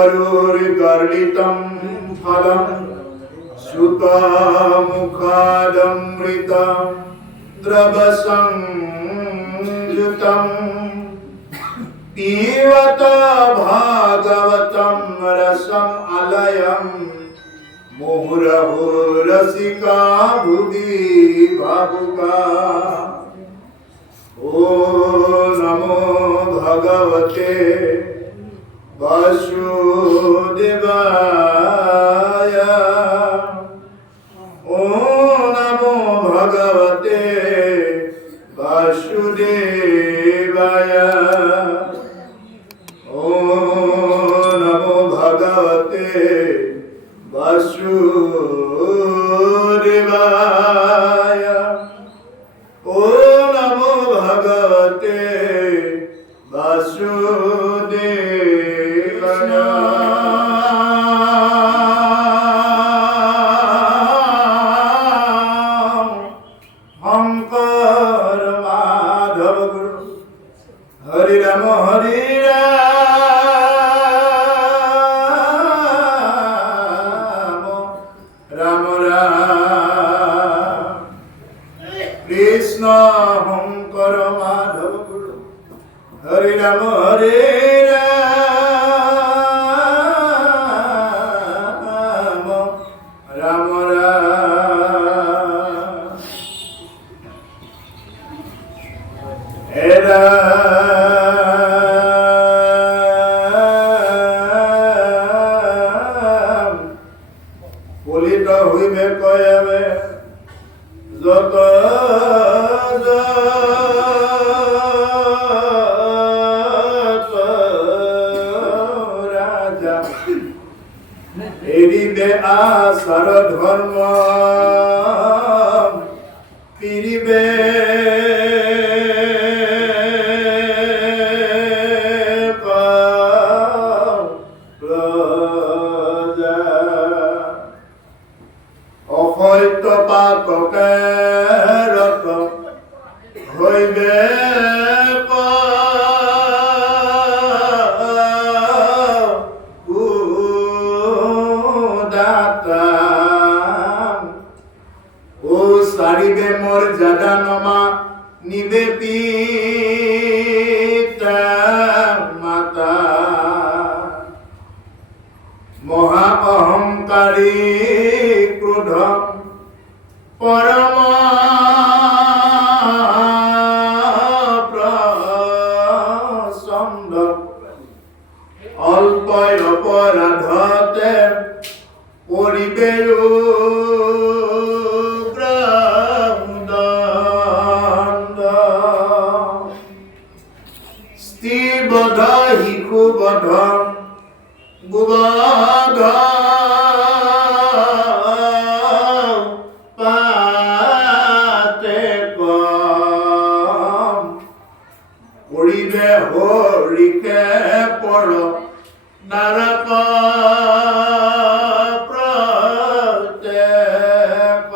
तरुर्गर्लितं फलं सुतमुखादमृतं द्रवसंयुतं पीवत भागवतं रसम् अलयं मुहुरहो रसिका भुवि भावुका। ओ नमो भगवते वासुदेवाय। ओ नमो भगवते वासुदेवाय। ओ नमो भगवते वासुदेवाय। ओ नमो भगवते वासुदेवाय। शंकर माधव गुरु हरि राम हरि राम राम राम कृष्ण शंकर माधव गुरु हरि राम हरि राम राम राम। हे রাম পলিত হইবে কয়াবে যত রাজা এরিবে আসার ধর্ম পিরিবে অসত্য পাতকে রত হইবে দাতা। ও সারিবে মর্যাদা নমা নিবে পিতা মাতা। মহা অহংকারী ক্রোধ পরম প্রচণ্ড অল্প অপরাধতে পরিবে উগ্রদণ্ড। স্ত্রীবধ শিশুবধ গোবধ পাতে কম পরিবে হরিকে পর নারক প্রত্যেক।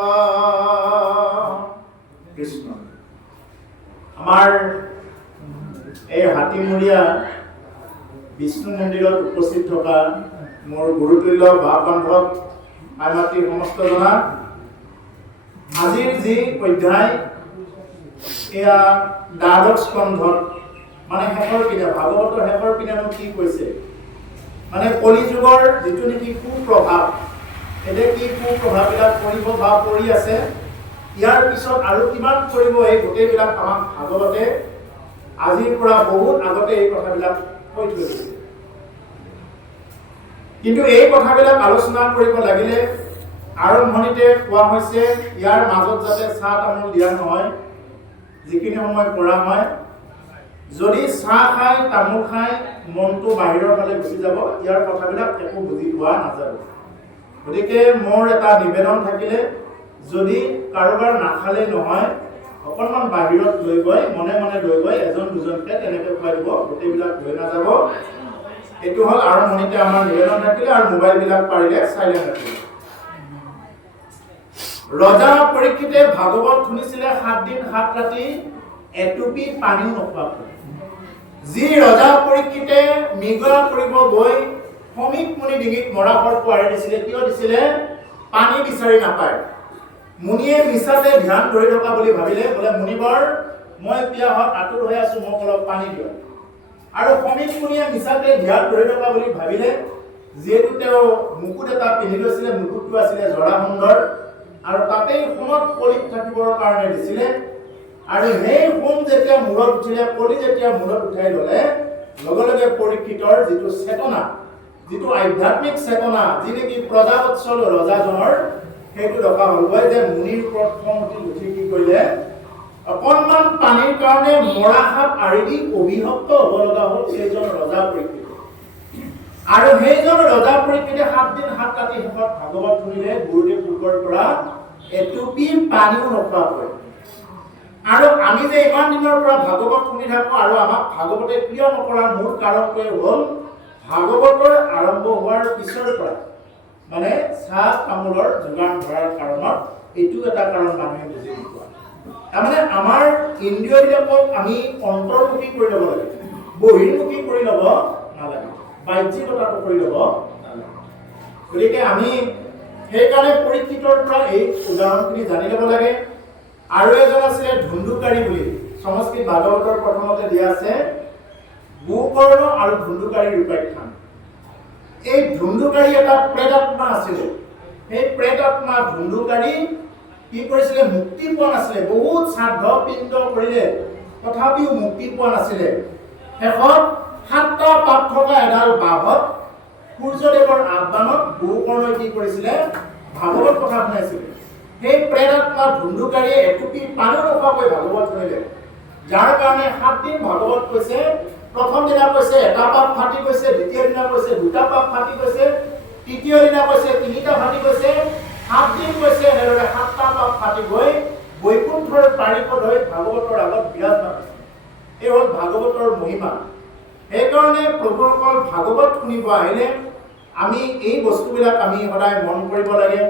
কৃষ্ণ আমাৰ এই হাতীমূৰীয়া বিষ্ণু মন্দিৰত উপস্থিত থকা মোৰ গুৰুতুল্য ভাৱ বান্ধৱ আইমাতৃ সমস্ত জনা আজিৰ যি অধ্যায় এয়া দ্বাদশ স্কন্ধত মানে শেষৰ পিনে ভাগৱতৰ শেষৰ পিনেনো কি কৈছে মানে কলিযুগৰ যিটো নেকি কুপ্ৰভাৱ এতিয়া কি কুপ্ৰভাৱবিলাক পৰিব বা পৰি আছে ইয়াৰ পিছত আৰু কিমান কৰিব এই গোটেইবিলাক আমাক ভাগৱতে আজিৰ পৰা বহুত আগতে এই কথাবিলাক কৈ থৈ গৈছে। কিন্তু এই কথাবিলাক আলোচনা কৰিব লাগিলে আৰম্ভণিতে কোৱা হৈছে ইয়াৰ মাজত যাতে চাহ তামোল দিয়া নহয় যিখিনি সময় পঢ়া হয়। যদি চাহ খাই তামোল খাই মনটো বাহিৰৰ ফালে গুচি যাব ইয়াৰ কথাবিলাক একো বুজি পোৱা নাযাব। গতিকে মোৰ এটা নিবেদন থাকিলে যদি কাৰোবাৰ নাখালে নহয় অকণমান বাহিৰত লৈ গৈ মনে মনে লৈ গৈ এজন দুজনকে তেনেকৈ খুৱাই দিব, গোটেইবিলাক লৈ নাযাব। এইটো হ'ল আৰম্ভণিতে আমাৰ নিবেদন থাকিলে আৰু মোবাইলবিলাক পাৰিলে চাইলেণ্ট ৰাখিব। ৰজা পৰীক্ষিতে ভাগৱত শুনিছিলে 7 দিন 7 ৰাতি এটুপি পানীও নোখোৱাকৈ। যি ৰজা পৰীক্ষিতে মৃগয়া কৰিব গৈ সমী মুনিৰ ডিঙিত মৰা সৰ্প আঁৰি দিছিলে। কিয় দিছিলে? পানী বিচাৰি নাপায়। মুনিয়ে মিছাতে ধ্যান ধৰি থকা বুলি ভাবিলে, বোলে মুনিবৰ মই পিয়াহত আতুৰ হৈ আছো, মোক অলপ পানী দিয়ক। আৰু সমীপ মুনিয়ে মিছাতে ধ্যান ধৰি থকা বুলি ভাবিলে, যিহেতু তেওঁ মুকুট এটা পিন্ধি লৈছিলে, মুকুটটো আছিলে জৰাসন্ধৰ, আৰু তাতেই সোণত কলিত থাকিবৰ কাৰণে দিছিলে। আৰু সেই সোণ যেতিয়া মূৰত উঠিলে, কলি যেতিয়া মূৰত উঠাই ল'লে, লগে লগে পৰীক্ষিতৰ যিটো চেতনা, যিটো আধ্যাত্মিক চেতনা, যি নেকি প্ৰজাবৎসল ৰজাজনৰ, সেইটো দেখা হ'ল যে মুনিৰ ওপৰত খং উঠি কি কৰিলে, অকণমান পানীৰ কাৰণে মৰা সাপ আঁৰি দি অভিশপ্ত হ'ব লগা হ'ল সেইজন ৰজা পৰীক্ষিত। আৰু সেইজন ৰজা পৰীক্ষিতে 7 দিন 7 ৰাতি শেষত ভাগৱত শুনিলে গুৰুদেৱ পূৰ্বৰ পৰা এটুপি পানীও নোখোৱাকৈ। আৰু আমি যে ইমান দিনৰ পৰা ভাগৱত শুনি থাকো, আৰু আমাক ভাগৱতে প্ৰিয় নকৰাৰ মূল কাৰণটোৱে হ'ল ভাগৱতৰ আৰম্ভ হোৱাৰ পিছৰ পৰা মানে চাহ তামোলৰ যোগান ধৰাৰ কাৰণত এইটো এটা কাৰণ মানুহে বুজি নোপোৱা। তাৰমানে আমাৰ ইন্দ্ৰিয়বিলাকক আমি অন্তৰ্মুখী কৰি ল'ব লাগে, বহিৰ্মুখী কৰি ল'ব নালাগে, বাহ্যিকতাটো কৰি ল'ব নালাগে। গতিকে আমি সেইকাৰণে পৰীক্ষিতৰ পৰা এই উদাহৰণখিনি জানি ল'ব লাগে। আৰু এজন আছিলে ধুন্দুকাৰী বুলি, সংস্কৃত ভাগৱতৰ প্ৰথমতে দিয়া আছে গোকৰ্ণ আৰু ধুন্দুকাৰীৰ উপাখ্যান। এই ধুন্দুকাৰী এটা প্ৰেতাত্মা আছিলে। সেই প্ৰেতাত্মা ধুন্দুকাৰী কি কৰিছিলে, মুক্তি পোৱা নাছিলে। বহুত শ্ৰাদ্ধ পিণ্ড কৰিলে, তথাপিও মুক্তি পোৱা নাছিলে। শেষত 7টা পাত থকা এডাল বাঁহত সূৰ্যদেৱৰ আহ্বানত গোকৰ্ণই কি কৰিছিলে, ভাগৱত কথা শুনাইছিলে। সেই প্ৰেতাত্মা ধুন্দুকাৰীয়ে এটুপি পানী নোখোৱাকৈ ভাগৱত শুনিলে, যাৰ কাৰণে 7 দিন ভাগৱত কৈছে। প্ৰথম দিনা কৈছে 1টা পাত ফাটি গৈছে, দ্বিতীয় দিনা কৈছে 2টা পাত ফাটি গৈছে, তৃতীয় দিনা কৈছে 3টা ফাটি গৈছে, 7 দিন কৈছে এনেদৰে 7টা পাত ফাটি গৈ বৈকুণ্ঠৰ পাৰিপদ হৈ ভাগৱতৰ আগত বিৰাজমান হৈছে। এই হ'ল ভাগৱতৰ মহিমা। সেইকাৰণে প্ৰভুসকল ভাগৱত শুনিব আহিলে আমি এই বস্তুবিলাক আমি সদায় মন কৰিব লাগে।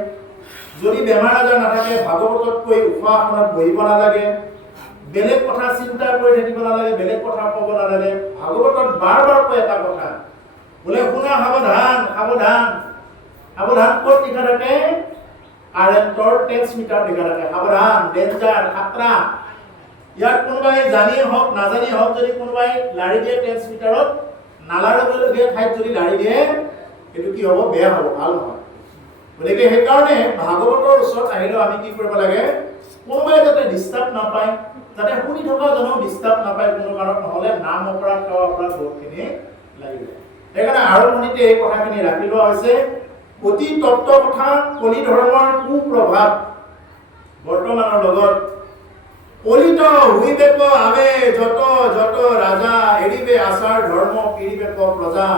যদি বেমাৰ আজাৰ নাথাকে ভাগৱততকৈ উপাসনাত বহিব নালাগে, বেলেগ কথা চিন্তা কৰি থাকিব নালাগে, বেলেগ কথা ক'ব নালাগে। ভাগৱতত বাৰ বাৰ কয় এটা কথা, বোলে শুনা সাৱধান সাৱধান সাৱধান। ক'ত লিখা থাকে? কাৰেণ্টৰ ট্ৰেন্সমিটাৰ লিখা থাকে, সাৱধান, ডেঞ্জাৰ, খাতৰা। ইয়াত কোনোবাই জানি হওক নাজানি হওক যদি কোনোবাই লাৰি দিয়ে ট্ৰেন্সমিটাৰত, নালাৰিবলগীয়া ঠাইত যদি লাৰি দিয়ে, সেইটো কি হ'ব? বেয়া হ'ব, ভাল নহয়। গতিকে সেইকাৰণে ভাগৱতৰ ওচৰত আহিলেও আমি কি কৰিব লাগে, কোনোবাই যাতে ডিষ্টাৰ্ব নাপায়, যাতে শুনি থকা জনেও ডিষ্টাৰ্ব নাপায় কোনো কাৰণত, নহ'লে নাম অপৰাধ সেৱা অপৰাধ বহুতখিনি লাগিব। সেইকাৰণে আৰম্ভণিতে এই কথাখিনি ৰাখি লোৱা হৈছে। অতি তত্ত্ব কথা, কলি ধৰ্মৰ কুপ্ৰভাৱ বৰ্তমানৰ লগত। কলিত হুইবেক আবে যত যত ৰাজা, এৰিবে আচাৰ ধৰ্ম কিৰিবেক প্ৰজা।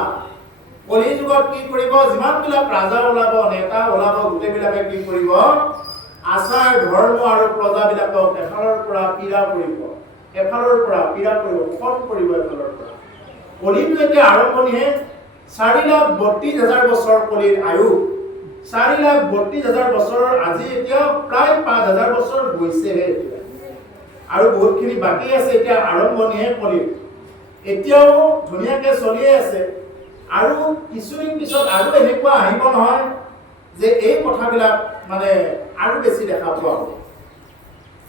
কলি যুগত কি কৰিব? যিমানবিলাক ৰাজা ওলাব, নেতা ওলাব, গোটেইবিলাকে কি কৰিব? আচাৰ ধৰ্ম আৰু প্ৰজাবিলাকক এফালৰ পৰা পীড়া কৰিব, এফালৰ পৰা পীড়া কৰিব, শোষণ কৰিব এফালৰ পৰা। কলিটো এতিয়া আৰম্ভণিহে। 4,32,000 বছৰ কলিৰ আয়ু। 4,32,000 বছৰৰ আজি এতিয়া প্ৰায় 5,000 বছৰ গৈছেহে এতিয়া, আৰু বহুতখিনি বাকী আছে। এতিয়া আৰম্ভণিহে কলিৰ, এতিয়াও ধুনীয়াকে চলিয়ে আছে। আৰু কিছুদিন পিছত আৰু এনেকুৱা আহিব নহয় যে এই কথাবিলাক মানে আৰু বেছি দেখা পোৱা হ'ব।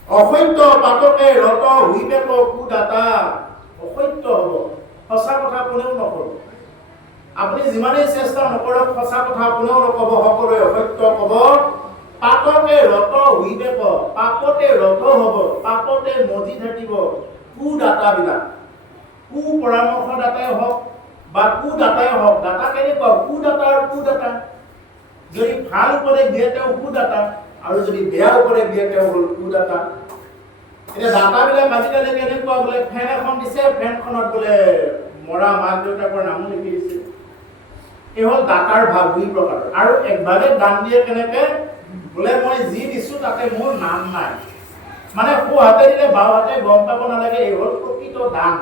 অসত্য পাতকে ৰত হুইবেক কুদাতা। অসত্য হ'ব, সঁচা কথা কোনেও নকব। আপুনি যিমানেই চেষ্টা নকৰক, সঁচা কথা কোনেও নকব, সকলোৱে অসত্য কব। পাপকে ৰত হুইবেক, পাপতে ৰত হ'ব, পাপতে মজি থাকিব কুদাতাবিলাক। কু পৰামৰ্শদাতাই হওক বা কুদাতাই হওক। দাতা কেনেকুৱা? কুদাতা আৰু কুদাতা। যদি ভাল উপদেশ দিয়ে তেওঁ কুদাতা, আৰু যদি বেয়া উপদেশ দিয়ে তেওঁ হ'ল কুদাতা। এতিয়া দাতাবিলাক আজিকালি কেনেকুৱা? বোলে ফেন এখন দিছে, ফেনখনত বোলে মৰা মাক দেউতাকৰ নামো লিখি দিছে। এই হ'ল দাতাৰ ভাৱ 2 প্ৰকাৰৰ। আৰু একভাগে দান দিয়ে কেনেকে? বোলে মই যি দিছো তাতে মোৰ নাম নাই, মানে সোঁ হাতে দিলে বাওঁ হাতে গম পাব নালাগে। এই হ'ল প্ৰকৃত দান,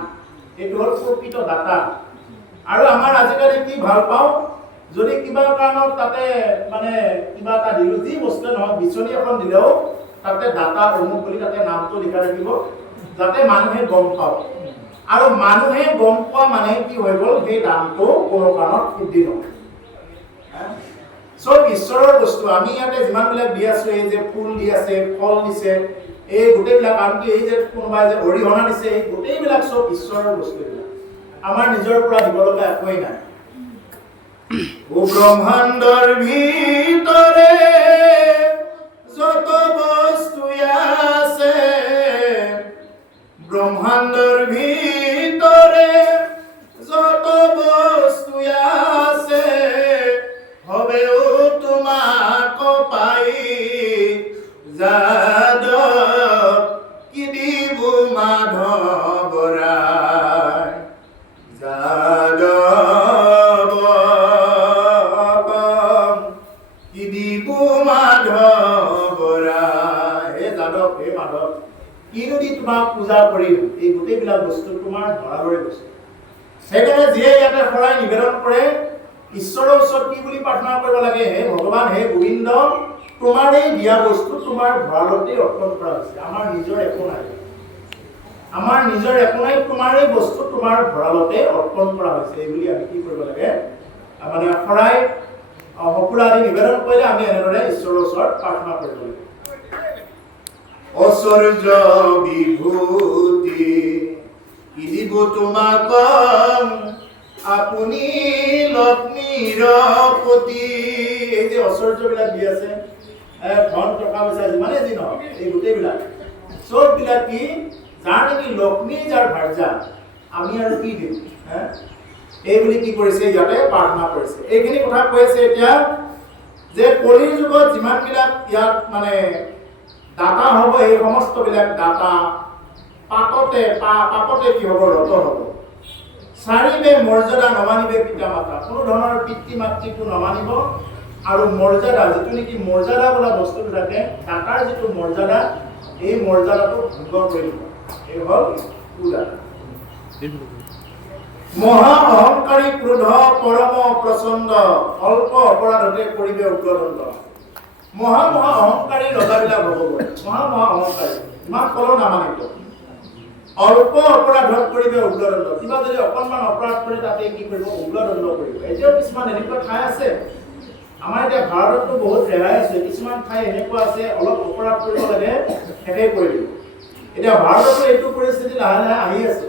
এইটো হ'ল প্ৰকৃত দাতা। আৰু আমাৰ আজিকালি কি ভাল পাওঁ, যদি কিবা কাৰণত তাতে মানে কিবা এটা দিলো, যি বস্তু নহওক, বিচনী এখন দিলেও তাতে দাতা অমুক বুলি তাতে নামটো লিখা থাকিব, যাতে মানুহে গম পাওক। আৰু মানুহে গম পোৱা মানে কি হৈ গ'ল? সেই দানটো কোনো কাৰণত সিদ্ধি নহয়। ঈশ্বৰৰ বস্তু। আমি ইয়াতে যিমানবিলাক দি আছো, এই যে ফুল দি আছে, ফল দিছে, এই গোটেইবিলাক, আনকি এই যে কোনোবাই যে অৰিহণা দিছে, এই গোটেইবিলাক চব ঈশ্বৰৰ বস্তু। আমাৰ নিজৰ পৰা দিব লগা একোৱেই নাই। ও ব্ৰহ্মাণ্ডৰ ভিতৰে যত বস্তু আছে, ব্ৰহ্মাণ্ডৰ ভিতৰে যত বস্তু আছে, হবেও তোমাক পাই যাদৱ কি দিব মাধৱ ৰায়, যাদৱ কি দিব মাধৱ ৰায়। হে যাদৱ, হে মাধৱ, কিনো দি তোমাক পূজা কৰিম? এই গোটেইবিলাক বস্তু তোমাৰ ভঁৰালৰে বস্তু। সেইকাৰণে যিয়ে ইয়াতে শৰাই নিবেদন কৰে, ঈশ্বৰৰ ওচৰত কি বুলি প্ৰাৰ্থনা কৰিব লাগে? হে ভগৱান, হে গোবিন্দ, তোমাৰ এই দিয়া বস্তু তোমাৰ ভঁৰালতে অৰ্পণ কৰা হৈছে। আমাৰ নিজৰ একো নাই, আমাৰ নিজৰ একো নাই, তোমাৰ এই বস্তু তোমাৰ ভঁৰালতে অৰ্পণ কৰা হৈছে। এই বুলি আমি কি কৰিব লাগে? মানে শৰাই সঁফুৰা আদি নিবেদন কৰিলে আমি এনেদৰে ঈশ্বৰৰ ওচৰত প্ৰাৰ্থনা কৰিব লাগে। ঐশ্বৰ্য বিভূতি কি দিব তোমাক, আপুনি লক্ষ্মীৰ পতি। এই যে ঐশ্বৰ্যবিলাক দি আছে, ধন টকা পইচা যিমানে যি নহওক, এই গোটেইবিলাক চববিলাক কি? যাৰ নেকি লক্ষ্মী, যাৰ ভাৰ্যা, আমি আৰু কি দিম? এই বুলি কি কৰিছে? ইয়াতে প্ৰাৰ্থনা কৰিছে। এইখিনি কথা কৈ আছে এতিয়া যে কলিৰ যুগত যিমানবিলাক ইয়াত মানে দাতা হ'ব, এই সমস্তবিলাক দাতা পাপতে কি হ'ব? ৰত হ'ব। চাৰিবে মৰ্যাদা নমানিবে পিতা মাতা, কোনো ধৰণৰ পিতৃ মাতৃকো নমানিব। আৰু মৰ্যাদা, যিটো নেকি মৰ্যাদা বোলা বস্তুটো থাকে, দাতাৰ যিটো মৰ্যাদা, এই মৰ্যাদাটো ভংগ কৰি দিব। এই হ'ল কুদাতা। মহা অহংকাৰী ক্ৰোধ পৰম প্ৰচণ্ড, অল্প অপৰাধতে কৰিবে উগ্ৰদণ্ড। মহা অহংকাৰী ৰজাবিলাক হ'ব পাৰে, মহা অহংকাৰী, ইমান কলো নামানিব। অল্প অপৰাধত কৰিবে উগ্ৰদণ্ড, কিবা যদি অকণমান অপৰাধ কৰে তাতে কি কৰিব? উগ্ৰদণ্ড কৰিব। এতিয়াও কিছুমান এনেকুৱা ঠাই আছে, আমাৰ এতিয়া ভাৰততো বহুত ৰেহাই আছে, কিছুমান ঠাই এনেকুৱা আছে অলপ অপৰাধ কৰিব লাগে শেষে কৰি দিব। এতিয়া ভাৰততো এইটো পৰিস্থিতি লাহে লাহে আহি আছে।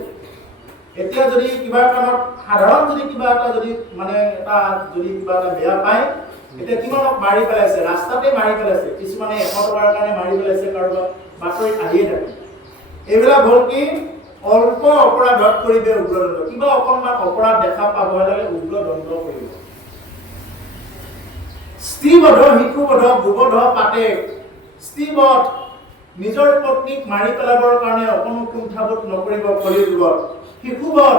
এতিয়া যদি কিবা কাৰণত সাধাৰণ যদি কিবা এটা যদি মানে যদি কিবা এটা বেয়া পায়, এতিয়া কিমানক মাৰি পেলাইছে, ৰাস্তাতে মাৰি পেলাইছে, কিছুমানে 100 টকাৰ কাৰণে মাৰি পেলাইছে, কাৰোবাক বাতৰিত আহিয়ে থাকে। এইবিলাক হ'ল কি? অল্প অপৰাধত কৰিবে উগ্ৰদণ্ড, কিবা অকণমান অপৰাধ দেখা পাব লাগে উগ্ৰদণ্ড কৰিব। স্ত্ৰীবধ শিশুবধ গোবধ পাতে, স্ত্ৰীবধ নিজৰ পত্নীক মাৰি পেলাবৰ কাৰণে অকণো কুণ্ঠাবোধ নকৰিব কলিৰ যুগত। শিশুবধ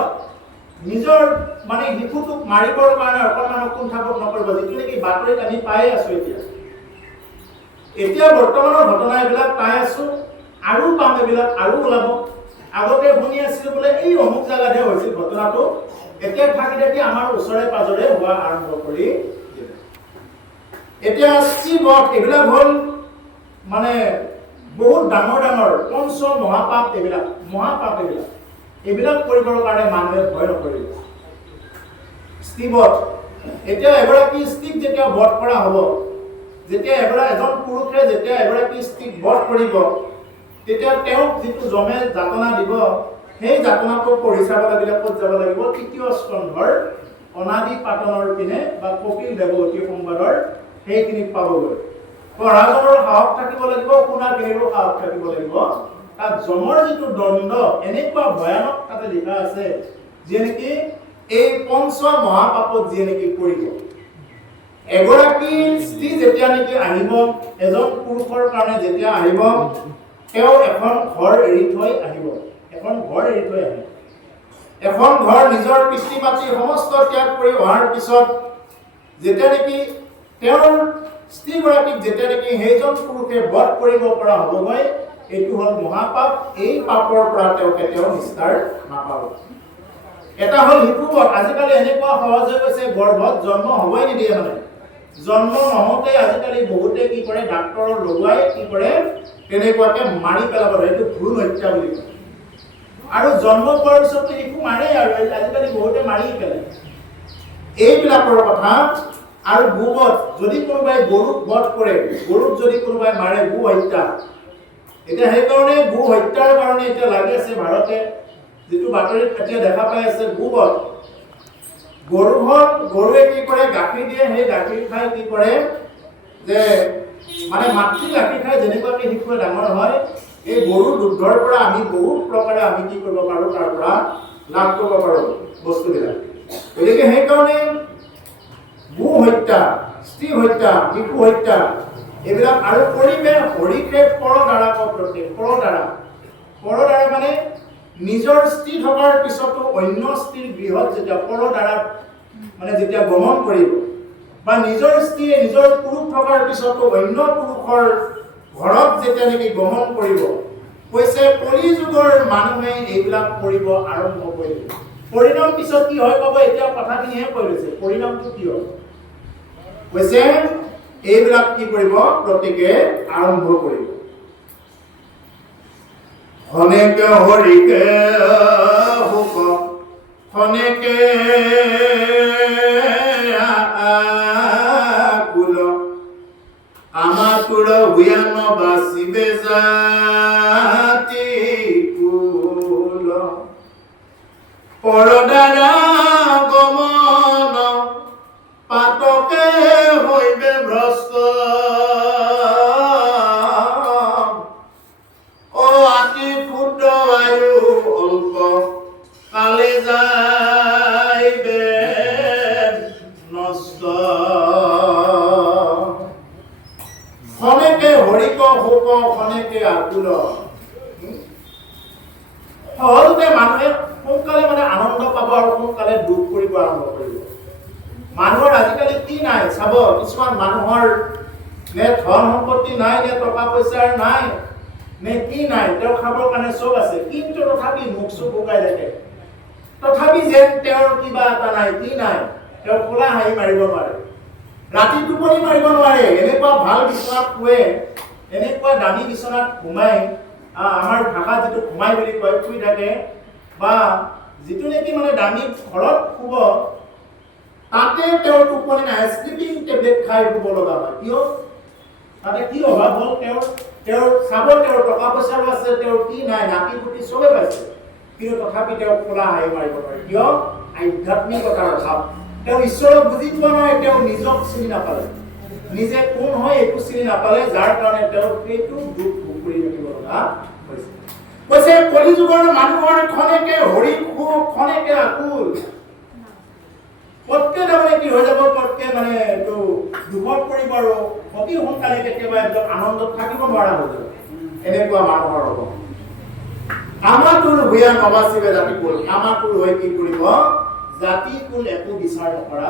নিজৰ মানে শিশুটোক মাৰিবৰ কাৰণে অকণমান কুণ্ঠাবোধ নকৰিব, যিটো নেকি বাতৰিত আমি পায়ে আছো। এতিয়া বৰ্তমানৰ ঘটনা এইবিলাক পাই আছো, আৰু পাম, এইবিলাক আৰু ওলাব। আগতে শুনি আছিলো বোলে এই অমুক জাগাতহে হৈছিল ঘটনাটো, এতিয়া থাকি থাকি আমাৰ ওচৰে পাজৰে হোৱা আৰম্ভ কৰি দিলে। এতিয়া স্ত্ৰীবধ এইবিলাক হ'ল মানে বহুত ডাঙৰ ডাঙৰ পঞ্চ মহাপাপ। এইবিলাক মহাপাপ, এইবিলাক কৰিবৰ কাৰণে মানুহে ভয় নকৰিব। স্ত্ৰীবধ, এতিয়া এগৰাকী স্ত্ৰীক যেতিয়া বধ কৰা হ'ব, যেতিয়া এজন পুৰুষে যেতিয়া এগৰাকী স্ত্ৰীক বধ কৰিব, তেতিয়া তেওঁক যিটো যমে যাতনা দিব, সেই যাতনাটো পঢ়ি চাব লাগিলে ক'ত যাব লাগিব? ৩য় স্কন্ধৰ অনাদি পাতনৰ পিনে বা কপিল দেৱতী সংবাদৰ সেইখিনিত পাবগৈ। পঢ়াজনৰ সাহস থাকিব লাগিব, শুনাখিনিৰো সাহস থাকিব লাগিব। তাত যমৰ যিটো দণ্ড এনেকুৱা ভয়ানক তাতে লিখা আছে, যে নেকি এই পঞ্চ মহাপাপত যিয়ে নেকি কৰিব। এগৰাকী স্ত্ৰী যেতিয়া নেকি আহিব, এজন পুৰুষৰ কাৰণে যেতিয়া আহিব, তেওঁ এখন ঘৰ এৰি থৈ আহিব, এখন ঘৰ এৰি থৈ আহিব। এখন ঘৰ নিজৰ পিতৃ মাতৃ সমস্ত ত্যাগ কৰি অহাৰ পিছত যেতিয়া নেকি তেওঁৰ স্ত্ৰীগৰাকীক যেতিয়া নেকি সেইজন পুৰুষে বধ কৰিব পৰা হ'বগৈ, এইটো হ'ল মহাপাপ। এই পাপৰ পৰা তেওঁ কেতিয়াও নিস্তাৰ নাপাব। এটা হ'ল শিশুবধ। আজিকালি এনেকুৱা সহজ হৈ গৈছে, গৰ্ভত জন্ম হ'বই নিদিয়ে। মানে জন্ম নহওঁতে আজিকালি বহুতে কি কৰে? ডাক্তৰৰ লগুৱাই কি কৰে? তেনেকুৱাকে মাৰি পেলাব ধৰে, এইটো ভ্ৰূণ হত্যা বুলি কয়। আৰু জন্ম পোৱাৰ পিছতো শিশু মাৰেই, আৰু আজিকালি বহুতে মাৰি পেলায়। এইবিলাকৰ কথা আৰু গোবধ যদি কোনোবাই গৰুক বধ কৰে, গৰুক যদি কোনোবাই মাৰে, গো হত্যা। এতিয়া সেইকাৰণে গো হত্যাৰ কাৰণে এতিয়া লাগি আছে ভাৰতে, যিটো বাতৰিত এতিয়া দেখা পাই আছে গোবধ। গৰুৱে কি কৰে, গাখীৰ দিয়ে, সেই গাখীৰ খাই কি কৰে যে মানে মাতৃ গাখীৰ খাই যেনেকুৱাকে শিশুৱে ডাঙৰ হয়, এই গৰুৰ দুগ্ধৰ পৰা আমি বহুত প্ৰকাৰে আমি কি কৰিব পাৰোঁ, তাৰ পৰা লাভ কৰিব পাৰোঁ বস্তুবিলাক। গতিকে সেইকাৰণে গো হত্যা, স্ত্ৰী হত্যা, শিশু হত্যা এইবিলাক আৰু পৰিৱেশ হৰিক্ষেপ পৰদ্বাৰা প্ৰত্যেক পৰদ্বাৰা মানে নিজৰ স্ত্ৰী থকাৰ পিছতো অন্য স্ত্ৰীৰ গৃহত যেতিয়া পৰদ্বাৰা মানে যেতিয়া গমন কৰিব, বা নিজৰ স্ত্ৰীয়ে নিজৰ পুৰুষ থকাৰ পিছতো অন্য পুৰুষৰ ঘৰত যেতিয়া নেকি গমন কৰিব, কৈছে কলি যুগৰ মানুহে এইবিলাক কৰিব আৰম্ভ কৰিব। পৰিণাম পিছত কি হয় ক'ব, এতিয়া কথাখিনিহে কৈ লৈছে, পৰিণামটো কি হ'ব কৈছে এইবিলাক কি কৰিব, প্ৰত্যেকে আৰম্ভ কৰিব। খনেকে হৰিকে হুক, খনেকে আকুল, আমাকুল হুয়ান বাচিবে জাতি কুল, পৰদ্বাৰা গমন পাতকে হইবে ভ্ৰষ্ট, ও আতি ক্ষুদ্ৰ আয়ু অল্প কালে যাইবে নষ্ট। খনেকে হৰিক হুক, খনেকে আকুল। সহজতে মানুহে সোনকালে মানে আনন্দ পাব আৰু সোনকালে দুখ কৰিব আৰম্ভ কৰিব। মানুহৰ আজিকালি কি নাই চাব, কিছুমান মানুহৰ নে ধন সম্পত্তি নাই, নে টকা পইচাৰ নাই, নে কি নাই, তেওঁ খাবৰ কাৰণে চব আছে, কিন্তু তথাপি মুখ চুখ শুকাই থাকে, তথাপি যেন তেওঁৰ কিবা এটা নাই, কি নাই, তেওঁ খোলা হাঁহি মাৰিব নোৱাৰে, ৰাতি টোপনি মাৰিব নোৱাৰে, এনেকুৱা ভাল বিচনাত শুৱে, এনেকুৱা দামী বিচনাত ঘুমাই, আমাৰ ভাষাত যিটো ঘুমাই বুলি কয়, শুই থাকে, বা যিটো নেকি মানে দামী ঘৰত শুব, তাতে তেওঁৰ টোপনি নাহে, স্লিপিং টেবলেট খাই শুব লগা হয়। কিয়? তাতে কি অভাৱ হ'ল, তেওঁৰ চাব, তেওঁৰ টকা পইচাও আছে, তেওঁৰ কি নাই, নাতি পুতি চবে পাইছে, কিন্তু তথাপি তেওঁ খোলা হাঁহি মাৰিব নোৱাৰে। কিয়? আধ্যাত্মিকতাৰ অভাৱ। তেওঁ ঈশ্বৰক বুজি পোৱা নাই, তেওঁ নিজক চিনি নাপালে, নিজে কোন হয় একো চিনি নাপালে, যাৰ কাৰণে তেওঁ সেইটো দুখ ভোগ কৰি থাকিব লগা হৈছে। কৈছে কলি যুগৰ মানুহৰ খনেকে হৰি সুখ, খনেকে আকুল। পটকে তাৰমানে কি হৈ যাব, পটকে মানে এইটো দুখত পৰিব আৰু অতি সোনকালে কেতিয়াবা একদম আনন্দত থাকিব নোৱাৰা হৈ যাব, এনেকুৱা মানুহৰ হ'ব। আমাটোৰ ভূঞা নবাচিবে জাতি কুল, আমাটোৰ হৈ কি কৰিব, জাতি কুল একো বিচাৰ নকৰা,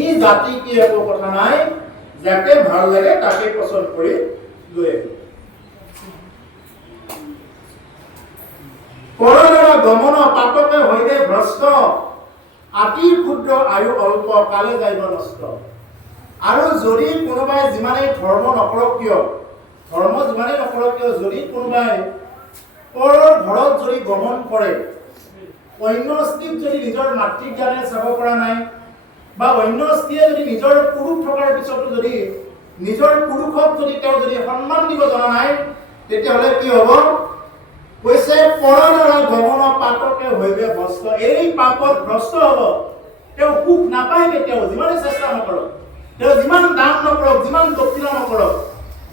ই জাতি কি একো কথা নাই, যাকে ভাল লাগে তাকে পছন্দ কৰি লৈ আহিব। পৰদ্বাৰা গমন পাতকে হইবে ভ্ৰষ্ট, আতি ক্ষুদ্ৰ আয়ু অল্প কালে যাইব নষ্ট। আৰু যদি কোনোবাই যিমানেই ধৰ্ম নকৰক কিয়, যদি কোনোবাই পৰৰ ঘৰত যদি গমন কৰে, অন্য স্ত্ৰীক যদি নিজৰ মাতৃজ্ঞানে চাব পৰা নাই, বা অন্য স্ত্ৰীয়ে যদি নিজৰ পুৰুষ থকাৰ পিছতো যদি নিজৰ পুৰুষক যদি তেওঁ যদি সন্মান দিব জনা নাই, তেতিয়াহ'লে কি হ'ব, কৈছে পৰদ্বাৰা গমন পাতকে হইবে ভ্ৰষ্ট, এই পাপত ভ্ৰষ্ট হ'ব, তেওঁ সুখ নাপায় কেতিয়াও, যিমানে চেষ্টা নকৰক, তেওঁ যিমান দান নকৰক, যিমান দক্ষিণা নকৰক,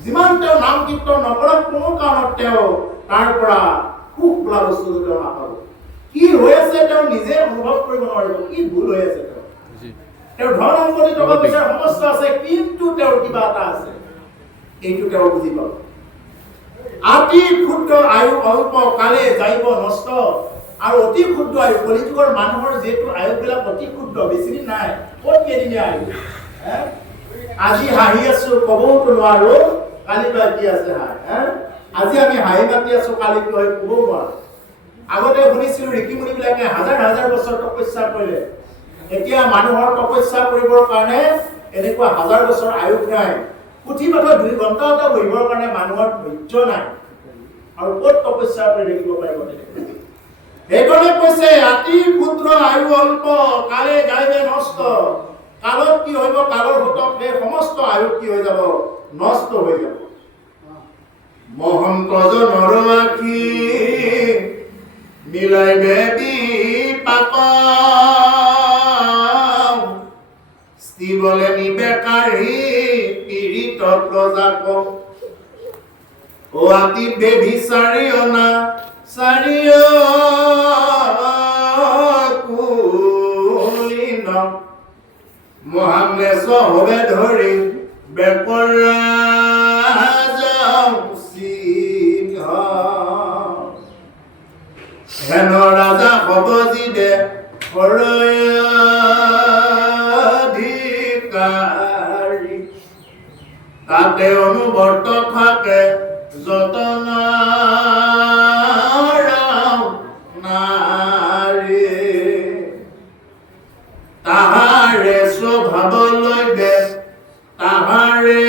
যিমান তেওঁ নাম কীৰ্তন নকৰক, কোনো কাৰণত তেওঁ তাৰ পৰা সুখ বোলা বস্তুটো তেওঁ নাপাব। কি হৈ আছে তেওঁ নিজে অনুভৱ কৰিব নোৱাৰিব, কি ভুল হৈ আছে তেওঁৰ ধন সম্পত্তি টকা পইচাৰ সমস্ত আছে, কিন্তু তেওঁৰ কিবা এটা আছে, এইটো তেওঁ বুজি পাব। অতি ক্ষুদ্ৰ আয়ু অল্প কালে যাইব নষ্ট। আৰু অতি ক্ষুদ্ৰ আয়ু, কলিযুগৰ মানুহৰ যিহেতু আয়ুবিলাক অতি ক্ষুদ্ৰ, বেছি দিন নাই, ক'ত কেইদিনীয়া আয়ু, আজি হাঁহি আছো ক'বওতো নোৱাৰো, কালি বা কি আছে হাঁহি, আজি আমি হাঁহি মাতি আছো, কালি কি হয় ক'বও নোৱাৰো। আগতে শুনিছিলো ঋষিমুনি বিলাকে হাজাৰ হাজাৰ বছৰ তপস্যা কৰিলে, এতিয়া মানুহৰ তপস্যা কৰিবৰ কাৰণে এনেকুৱা হাজাৰ বছৰ আয়ুস নাই, পুথি পাঠত 2 ঘণ্টা এটা বহিবৰ কাৰণে মানুহৰ ধৈৰ্য নাই, আৰু ক'ত তপস্যা কৰি থাকিব পাৰিব। সেইকাৰণে কৈছে অতি ক্ষুদ্ৰ আয়ু অল্প কালে যাইবে নষ্ট, কালত কি হইব কালৰ ভূতক সেই সমস্ত আয়ু কি হৈ যাব নষ্ট হৈ যাব মহন্ত জনৰ আখি মিলাই বেবি পাক স্ত্ৰী বলে নিবেকাৰী পীড়িত প্ৰজাক ও আতি বেবিচাৰী অনা চাৰিও কুলিন মহামেশ হবে ধৰি বেপৰা হেন ৰাজা হব জিদে অধিকাৰী তাতে অনুবৰ্ত থাকে যতন নাৰী তাহাৰে স্বভাৱ লৈবে তাহাৰে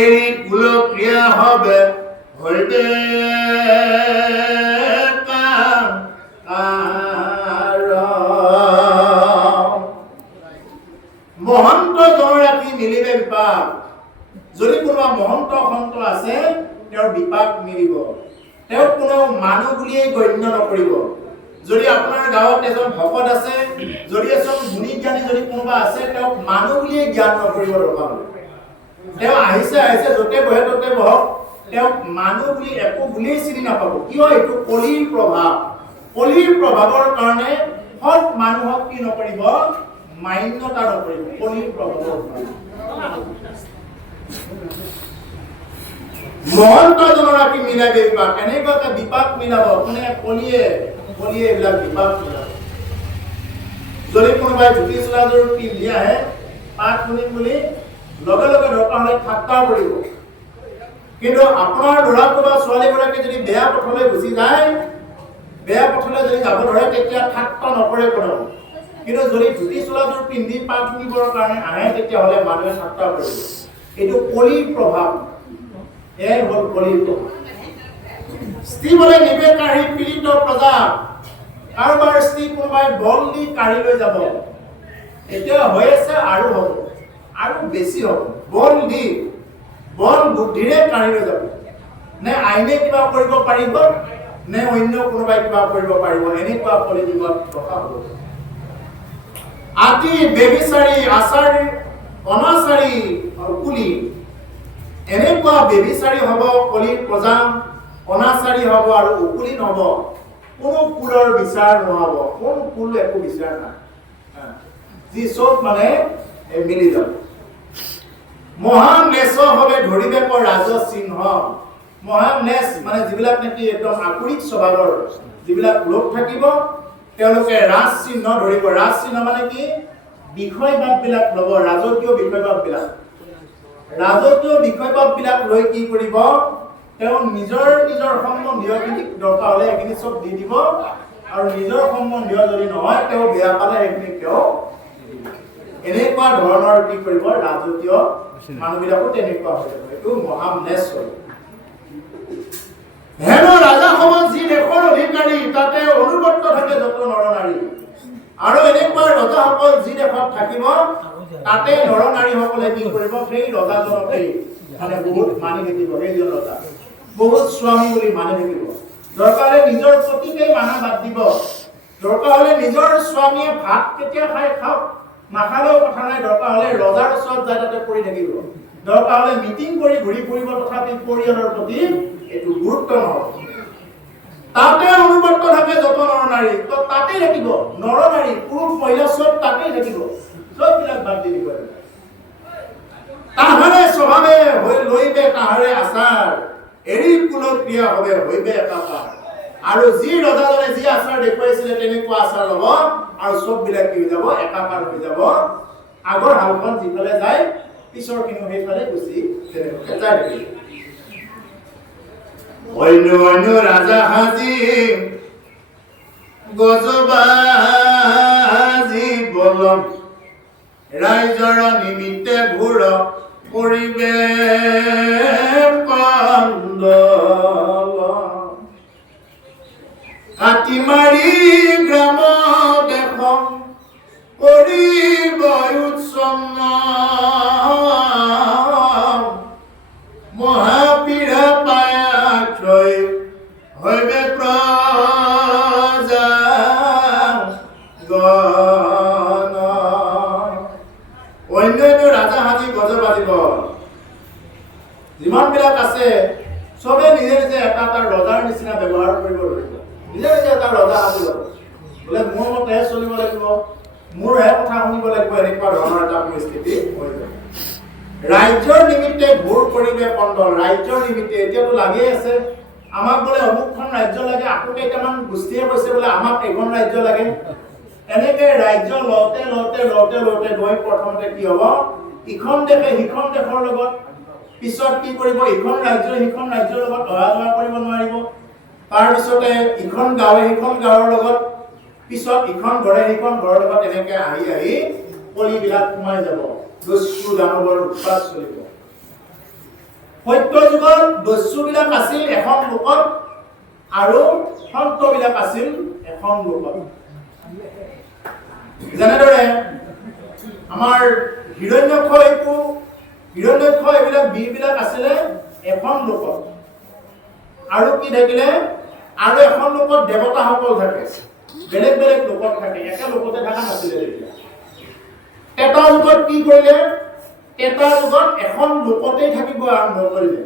এই কুলক্ৰিয়া হবে হইবে মহন্ত জনৰাশি মিলিবে বিপাক যদি কোনোবা মহন্ত সন্ত আছে তেওঁৰ বিপাক মিলিব তেওঁ কোনো মানুহ বুলিয়ে গণ্য নকৰিব যদি আপোনাৰ গাঁৱত এজন ভকত আছে যদি এজন গুণী জ্ঞানী যদি কোনোবা আছে তেওঁক মানুহ বুলিয়ে জ্ঞান নকৰিব দৰকাৰ তেওঁ আহিছে যতে বহে ততে বহক তেওঁক মানুহ বুলি একো বুলিয়ে চিনি নাপাব কিয় এইটো কলিৰ প্ৰভাৱৰ কাৰণে সৎ মানুহক কি নকৰিব মান্যতা নকৰিব কলিৰ প্ৰভাৱৰ মহন্ত জনৰাশি মিলাই বিপাক কেনেকৈ এটা বিপাক মিলাব কোনে কলিয়ে এইবিলাক বিপাক মিলাব যদি কোনোবাই ধুতি চোলাযোৰ পিন্ধি আহে পাঠ শুনিম বুলি লগে লগে দৰকাৰ হ'লে ঠাট্টা কৰিব কিন্তু আপোনাৰ ল'ৰাটো বা ছোৱালীগৰাকী যদি বেয়া পথলৈ গুচি যায় বেয়া পথলৈ যদি যাব ধৰে তেতিয়া ঠাট্টা নকৰে কোনো কিন্তু যদি ধুতি চোলাযোৰ পিন্ধি পাঠ শুনিবৰ কাৰণে আহে তেতিয়াহ'লে মানুহে ঠাট্টা কৰিব এইটো কলিৰ প্ৰভাৱ এয়াই হ'ল কলিৰ প্ৰভাৱ স্ত্ৰী বোলে নিবেকাৰী পীড়িত প্ৰজা কাৰোবাৰ স্ত্ৰী কোনোবাই বল দি কাঢ়ি লৈ যাব এতিয়া হৈ আছে আৰু হ'ব আৰু বেছি হ'ব বল বুদ্ধিৰে কাঢ়ি লৈ যাব নে আইনে কিবা কৰিব পাৰিব নে অন্য কোনোবাই কিবা কৰিব পাৰিব এনেকুৱা কলিযুগত থকা হ'ব আতি বেবিচাৰী আচাৰী অনাচাৰী কুলি এনেকুৱা বেবিচাৰী হ'ব কলিৰ প্ৰজা অনাচাৰী হ'ব আৰু উকুলি নহ'ব কোনো কুলৰ বিচাৰ নহ'ব কোনো কুল একো বিচাৰ নাই যি চব মানে মিলি যাব মহান নেচ হবে ধৰিবে কৰ ৰাজ চিহ্ন মহান নেচ মানে যিবিলাক নেকি একদম আকুৰিক স্বভাৱৰ যিবিলাক লোক থাকিব তেওঁলোকে ৰাজ চিহ্ন ধৰিব ৰাজ চিহ্ন মানে কি বিষয়বাদবিলাক ল'ব ৰাজকীয় বিষয়বাদবিলাক লৈ কি কৰিব তেওঁ নিজৰ সম্বন্ধীয়খিনিক দৰকাৰ হ'লে এইখিনি চব দি দিব আৰু নিজৰ সম্বন্ধীয় যদি নহয় তেওঁ বেয়া পালে সেইখিনি তেওঁ এনেকুৱা ধৰণৰ কি কৰিব ৰাজকীয় মানুহবিলাকো তেনেকুৱা হৈ যাব এইটো মহানেচ হয় হেন ৰাজা সমাজ যি দেশৰ অধিকাৰী তাতে অনুবৰ্ত থাকে যত নৰনাৰী আৰু এনেকুৱা ৰজাসকল যি দেশত থাকিব তাতে নৰনাৰীসকলে কি কৰিব সেই ৰজাজনকেই মানে বহুত মানি থাকিব সেইজন ৰজা বহুত স্বামী বুলি মানি থাকিব দৰকাৰ হ'লে নিজৰ পতিকেই মানা বাদ দিব দৰকাৰ হ'লে নিজৰ স্বামীয়ে ভাত কেতিয়া খাই খাওক নাখালেও কথা নাই দৰকাৰ হ'লে ৰজাৰ ওচৰত যায় তাতে পৰি থাকিব দৰকাৰ হ'লে মিটিং কৰি ঘূৰি ফুৰিব তথাপি পৰিয়ালৰ প্ৰতি এইটো গুৰুত্ব নহ'ব তাতে অনুবৰ্ত থাকে যত নৰনাৰী তো তাতেই থাকিব নৰনাৰী পুৰুষ মহিলা চব তাতেই থাকিব চববিলাক বাদ দি দিব তাহাৰে স্বভাৱে লৈবে তাহাৰে আচাৰ এৰি কুলক্ৰিয়া হবে হইবে একাকাৰ আৰু যি ৰজাজনে যি আচাৰ দেখুৱাইছিলে তেনেকুৱা আচাৰ ল'ব আৰু চববিলাক কি হৈ যাব একাকাৰ হৈ যাব আগৰ হালখন যিফালে যায় পিছৰখিনিও সেইফালে গুচি তেনেকৈ যায় থাকিব অন্য ৰাজা হাজি গজবাজি বলম ৰাইজৰ নিমিত্তে ঘূৰ কৰিবে কন্দল হাতীমাৰী গ্ৰামত এখন কৰিব উৎসৱ মহাপীড়া পায়াক্ষয় হৈবে প্ৰজা গণ অন্যান্য ৰাজাহাতী গজ বাজিব যিমানবিলাক আছে চবে নিজে নিজে এটা এটা ৰজাৰ নিচিনা ব্যৱহাৰ কৰিব লাগিব নিজে নিজে এটা ৰজা সাজি ল'ব বোলে মোৰ মতেহে চলিব লাগিব মোৰহে কথা শুনিব লাগিব এনেকুৱা ধৰণৰ এটা পৰিস্থিতি হৈ যায় ৰাজ্যৰ নিমিত্তে ঘূৰ কৰিবে কণ্ডল ৰাজ্যৰ নিমিত্তে এতিয়াতো লাগি আছে আমাক বোলে অমুকখন ৰাজ্য লাগে আকৌ কেইটামান গোষ্ঠীয়ে কৈছে বোলে আমাক এইখন ৰাজ্য লাগে এনেকে ৰাজ্য লওঁতে লওঁতে লওঁতে লওঁতে গৈ প্ৰথমতে কি হ'ব ইখন দেশে সিখন দেশৰ লগত পিছত কি কৰিব ইখন ৰাজ্যৰ সিখন ৰাজ্যৰ লগত অহা যোৱা কৰিব নোৱাৰিব তাৰপিছতে ইখন গাঁৱে সিখন গাঁৱৰ লগত পিছত ইখন ঘৰে সিখন ঘৰৰ লগত এনেকে আহি আহি কলিবিলাক সোমাই যাব দস্যু দানৱৰ উৎপাত চলিব সত্য যুগত দস্যুবিলাক আছিল এখন লোকত আৰু সন্তবিলাক আছিল এখন লোকত যেনেদৰে আমাৰ হিৰণ্যক্ষ এইবিলাক বীৰবিলাক আছিলে এখন লোকত আৰু কি থাকিলে আৰু এখন লোকত দেৱতাসকল থাকে বেলেগ বেলেগ লোকত থাকে একে লোকতে থকা নাছিলে তেতিয়া এটা যুগত কি কৰিলে এটা যুগত এখন লোকতেই থাকিব আৰম্ভ কৰিলে